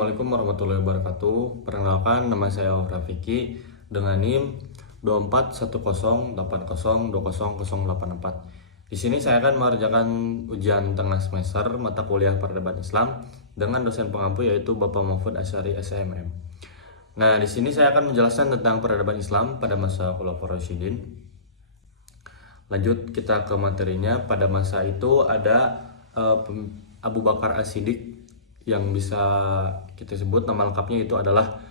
Assalamualaikum warahmatullahi wabarakatuh. Perkenalkan, nama saya Rafiki dengan NIM 241080200084. Di sini saya akan mengerjakan ujian tengah semester mata kuliah Peradaban Islam dengan dosen pengampu yaitu Bapak Mahfud Asyari SMM. Nah, di sini saya akan menjelaskan tentang peradaban Islam pada masa Khulafaur Rasyidin. Lanjut kita ke materinya. Pada masa itu ada Abu Bakar As-Siddiq yang bisa kita sebut nama lengkapnya itu adalah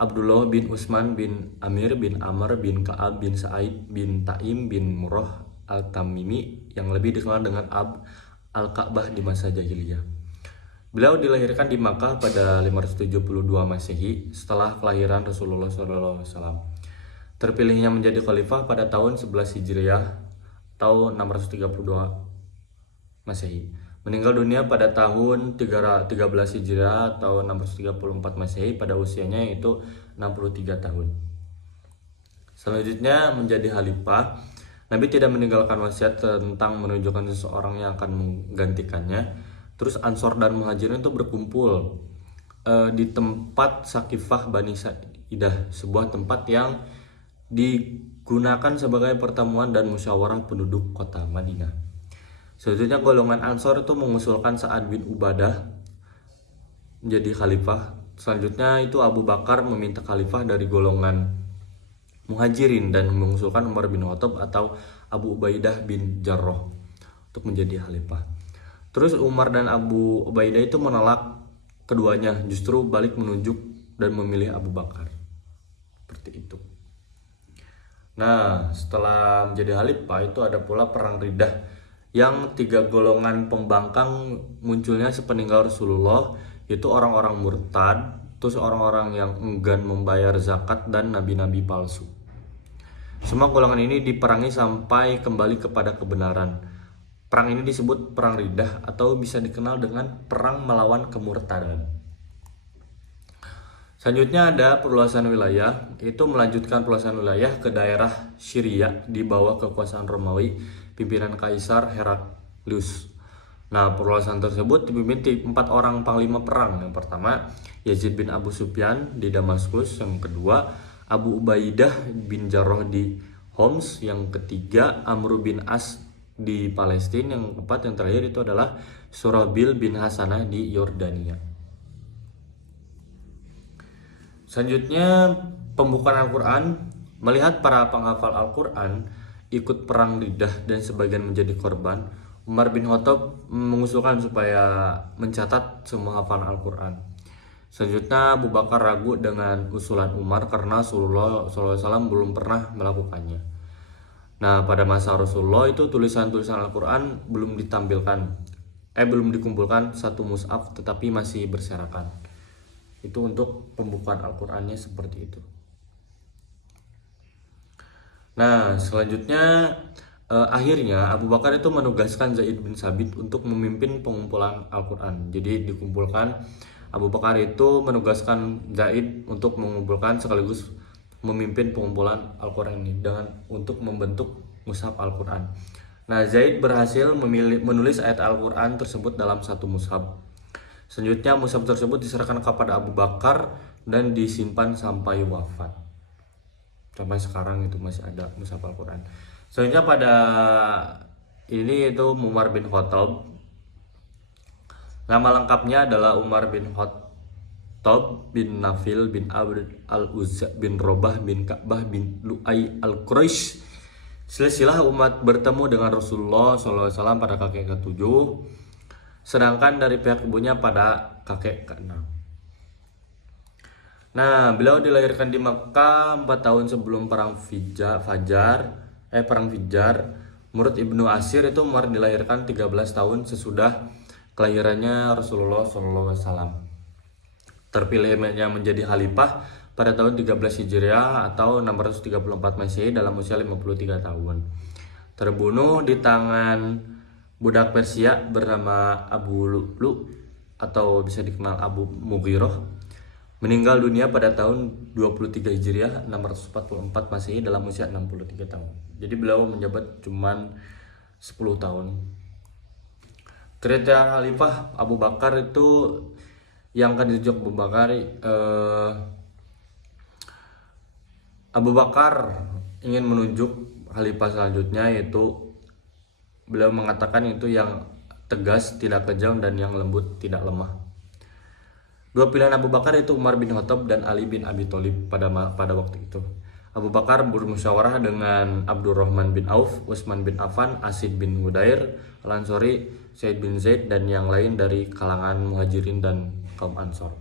Abdullah bin Utsman bin Amir bin Amr bin Ka'ab bin Sa'id bin Taim bin Murrah al-Tamimi yang lebih dikenal dengan Al-Ka'bah di masa jahiliyah. Beliau dilahirkan di Makkah pada 572 Masehi setelah kelahiran Rasulullah SAW. Terpilihnya menjadi khalifah pada tahun 11 Hijriah atau 632 Masehi. Meninggal dunia pada tahun 13 Hijriah atau 634 Masehi pada usianya yaitu 63 tahun. Selanjutnya menjadi khalifah, Nabi tidak meninggalkan wasiat tentang menunjukkan seseorang yang akan menggantikannya. Terus Ansor dan Muhajirin itu berkumpul di tempat Sakifah Bani Sa'idah, sebuah tempat yang digunakan sebagai pertemuan dan musyawarah penduduk kota Madinah. Selanjutnya golongan Ansor itu mengusulkan Sa'ad bin Ubadah menjadi khalifah. Selanjutnya itu Abu Bakar meminta khalifah dari golongan Muhajirin dan mengusulkan Umar bin Khattab atau Abu Ubaidah bin Jarrah untuk menjadi khalifah. Terus Umar dan Abu Ubaidah itu menolak keduanya, justru balik menunjuk dan memilih Abu Bakar. Seperti itu. Nah, setelah menjadi khalifah itu ada pula perang Riddah yang tiga golongan pembangkang munculnya sepeninggal Rasulullah, yaitu orang-orang murtad, terus orang-orang yang enggan membayar zakat dan nabi-nabi palsu. Semua golongan ini diperangi sampai kembali kepada kebenaran. Perang ini disebut perang Riddah atau bisa dikenal dengan perang melawan kemurtadan. Selanjutnya ada perluasan wilayah, yaitu melanjutkan perluasan wilayah ke daerah Syria di bawah kekuasaan Romawi pimpinan Kaisar Heraklius. Nah, perluasan tersebut dipimpin 4 orang panglima perang. Yang pertama, Yazid bin Abu Sufyan di Damaskus. Yang kedua, Abu Ubaidah bin Jarrah di Homs. Yang ketiga, Amr bin As di Palestina. Yang keempat, yang terakhir itu adalah Surabil bin Hasanah di Yordania. Selanjutnya, pembukaan Al-Quran. Melihat para penghafal Al-Quran ikut perang Riddah dan sebagian menjadi korban, Umar bin Khattab mengusulkan supaya mencatat semua hafalan Al-Quran. Selanjutnya Abu Bakar ragu dengan usulan Umar karena Rasulullah SAW belum pernah melakukannya. Nah, pada masa Rasulullah itu tulisan-tulisan Al-Quran belum dikumpulkan satu mushaf, tetapi masih berserakan. Itu untuk pembukaan Al-Qurannya seperti itu. Nah, selanjutnya akhirnya Abu Bakar itu menugaskan Zaid bin Sabit untuk memimpin pengumpulan Al-Quran. Jadi dikumpulkan, Abu Bakar itu menugaskan Zaid untuk mengumpulkan sekaligus memimpin pengumpulan Al-Quran ini untuk membentuk mushaf Al-Quran. Nah, Zaid berhasil menulis ayat Al-Quran tersebut dalam satu mushaf. Selanjutnya mushaf tersebut diserahkan kepada Abu Bakar dan disimpan sampai wafat. Sampai sekarang itu masih ada mushaf Al-Quran. Selanjutnya pada ini itu Umar bin Khattab. Nama lengkapnya adalah Umar bin Khattab bin Nafil bin Abd al-Uzza bin Robah bin Ka'bah bin Lu'ay al-Quraisy. Silsilah umat bertemu dengan Rasulullah SAW pada kakek ke-7, sedangkan dari pihak ibunya pada kakek ke-6. Nah, beliau dilahirkan di Makkah 4 tahun sebelum perang Fajar. Menurut Ibnu Asir itu Umar dilahirkan 13 tahun sesudah kelahirannya Rasulullah SAW. Terpilihnya menjadi khalifah pada tahun 13 Hijriah atau 634 Masehi dalam usia 53 tahun. Terbunuh di tangan budak Persia bernama Abu Lu'lu atau bisa dikenal Abu Mughirah. Meninggal dunia pada tahun 23 Hijriah 644 Masehi dalam usia 63 tahun. Jadi beliau menjabat cuman 10 tahun. Kriteria khalifah Abu Bakar itu yang akan dituju Abu Bakar ingin menunjuk khalifah selanjutnya, yaitu beliau mengatakan itu yang tegas tidak kejam dan yang lembut tidak lemah. Dua pilihan Abu Bakar itu Umar bin Khattab dan Ali bin Abi Thalib pada waktu itu. Abu Bakar bermusyawarah dengan Abdurrahman bin Auf, Utsman bin Affan, Asid bin Hudair, Al-Ansori, Said bin Zaid, dan yang lain dari kalangan Muhajirin dan kaum Ansor.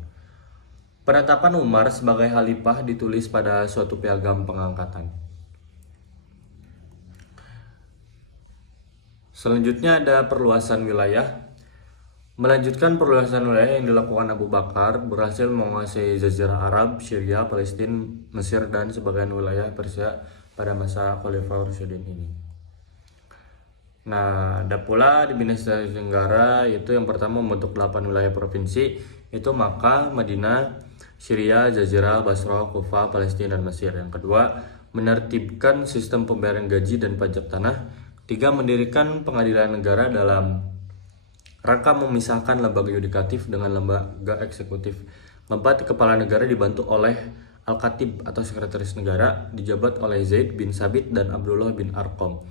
Penetapan Umar sebagai khalifah ditulis pada suatu piagam pengangkatan. Selanjutnya ada perluasan wilayah. Melanjutkan perluasan wilayah yang dilakukan Abu Bakar, berhasil menguasai Jazirah Arab, Syria, Palestina, Mesir, dan sebagian wilayah Persia pada masa Khalifah Rasyidin ini. Nah, ada pula di Bina Tenggara, yaitu yang pertama membentuk 8 wilayah provinsi, yaitu Makkah, Madinah, Syria, Jazirah, Basra, Kufah, Palestina, dan Mesir. Yang kedua, menertibkan sistem pembayaran gaji dan pajak tanah. Tiga, mendirikan pengadilan negara dalam rangka memisahkan lembaga yudikatif dengan lembaga eksekutif. Keempat, kepala negara dibantu oleh Al-Khatib atau sekretaris negara, dijabat oleh Zaid bin Sabit dan Abdullah bin Arqam.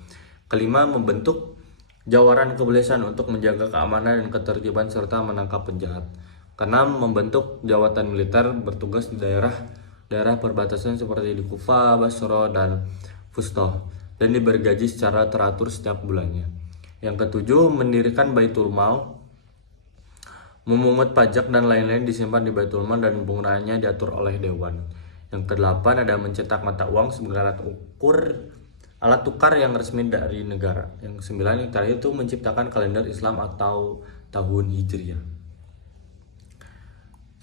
Kelima, membentuk jawaran kepolisian untuk menjaga keamanan dan ketertiban serta menangkap penjahat. Keenam, membentuk jawatan militer bertugas di daerah perbatasan seperti di Kufah, Basra, dan Fustah, dan diberi gaji secara teratur setiap bulannya. Yang ketujuh, mendirikan Baitul Mal, memungut pajak dan lain-lain disimpan di Baitul Mal dan penggunaannya diatur oleh Dewan. Yang kedelapan, ada mencetak mata uang sebagai alat tukar yang resmi dari negara. Yang sembilan, yang terakhir itu menciptakan kalender Islam atau tahun Hijriah.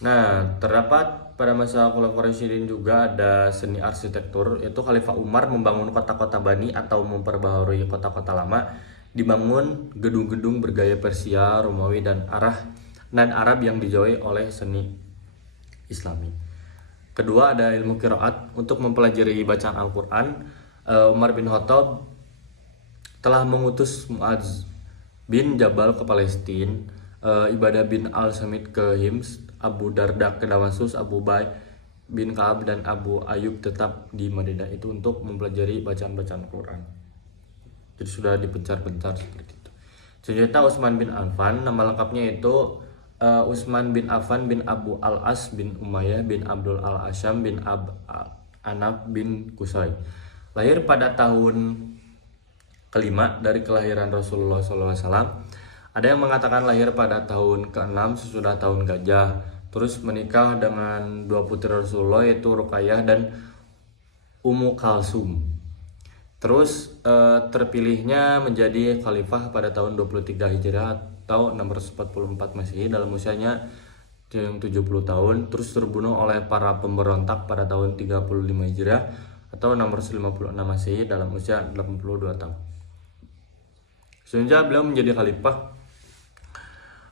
Nah, terdapat pada masa Khulafaur Rasyidin juga ada seni arsitektur, yaitu Khalifah Umar membangun kota-kota Bani atau memperbaharui kota-kota lama, dibangun gedung-gedung bergaya Persia, Romawi, dan Arab yang dijauhi oleh seni Islami. Kedua, ada ilmu qiraat. Untuk mempelajari bacaan Al-Quran, Umar bin Khattab telah mengutus Mu'adz bin Jabal ke Palestina, Ibadah bin Al-Samit ke Hims, Abu Darda ke Damaskus, Abu Bay bin Ka'ab dan Abu Ayub tetap di Madinah itu untuk mempelajari bacaan-bacaan Al-Quran. Jadi sudah dipencar-pencar seperti itu. Selanjutnya Utsman bin Affan, nama lengkapnya itu Utsman bin Affan bin Abu Al-As bin Umayyah bin Abdul Al-Asyam bin Anab bin Qusay. Lahir pada tahun kelima dari kelahiran Rasulullah SAW. Ada yang mengatakan lahir pada tahun ke-6 sesudah tahun gajah. Terus menikah dengan dua putri Rasulullah, yaitu Ruqayyah dan Ummu Kalsum. Terus terpilihnya menjadi khalifah pada tahun 23 Hijriah atau 644 Masehi dalam usianya yang 70 tahun. Terus terbunuh oleh para pemberontak pada tahun 35 Hijriah atau 656 Masehi dalam usia 82 tahun. Semenjak beliau menjadi khalifah,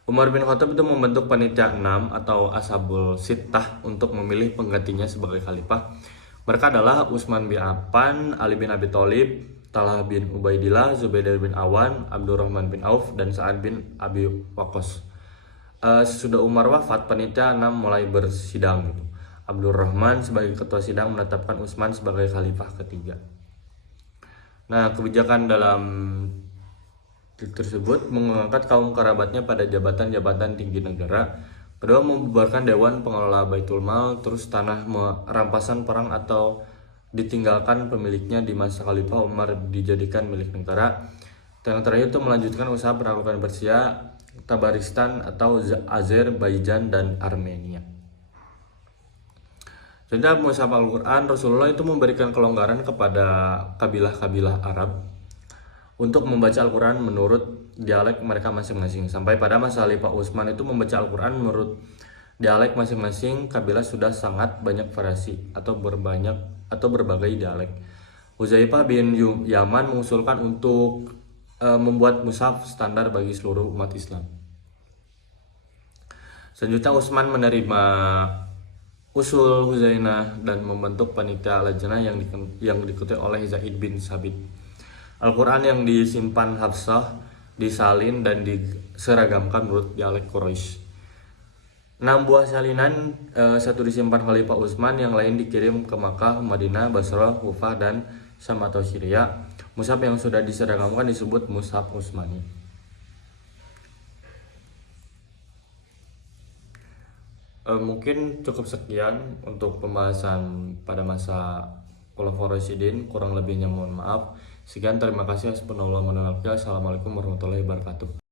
Umar bin Khattab itu membentuk panitia 6 atau Ashabul Sittah untuk memilih penggantinya sebagai khalifah. Mereka adalah Utsman bin Affan, Ali bin Abi Thalib, Talha bin Ubaidillah, Zubair bin Awan, Abdurrahman bin Auf, dan Sa'ad bin Abi Waqqas. Sesudah Umar wafat, panitia 6 mulai bersidang. Abdurrahman sebagai ketua sidang menetapkan Utsman sebagai khalifah ketiga. Nah, kebijakan dalam tersebut mengangkat kaum kerabatnya pada jabatan-jabatan tinggi negara. Kedua, membubarkan Dewan Pengelola Baitul Mal. Terus tanah rampasan perang atau ditinggalkan pemiliknya di masa Khalifah Umar dijadikan milik negara. Dan yang terakhir itu melanjutkan usaha penaklukan Persia, Tabaristan atau Azerbaijan dan Armenia. Sejak mushaf Al-Quran, Rasulullah itu memberikan kelonggaran kepada kabilah-kabilah Arab untuk membaca Al-Quran menurut dialek mereka masing-masing. Sampai pada masa Khalifah Utsman itu membaca Al-Quran menurut dialek masing-masing kabilah sudah sangat banyak variasi atau berbagai dialek. Hudzaifah bin Yaman mengusulkan untuk membuat mushaf standar bagi seluruh umat Islam. Selanjutnya Utsman menerima usul Huzainah dan membentuk panitia lajnah yang diikuti oleh Zaid bin Sabit. Al-Quran yang disimpan Hafsah disalin dan diseragamkan menurut dialek Quraisy. 6 buah salinan, satu disimpan Khalifah Utsman, yang lain dikirim ke Makkah, Madinah, Basrah, Kufah, dan Syam atau Syria. Mushaf yang sudah diseragamkan disebut Mushaf Utsmani. Mungkin cukup sekian untuk pembahasan pada masa Khulafaur Rasyidin, kurang lebihnya mohon maaf. Sekian, terima kasih. Assalamualaikum warahmatullahi wabarakatuh.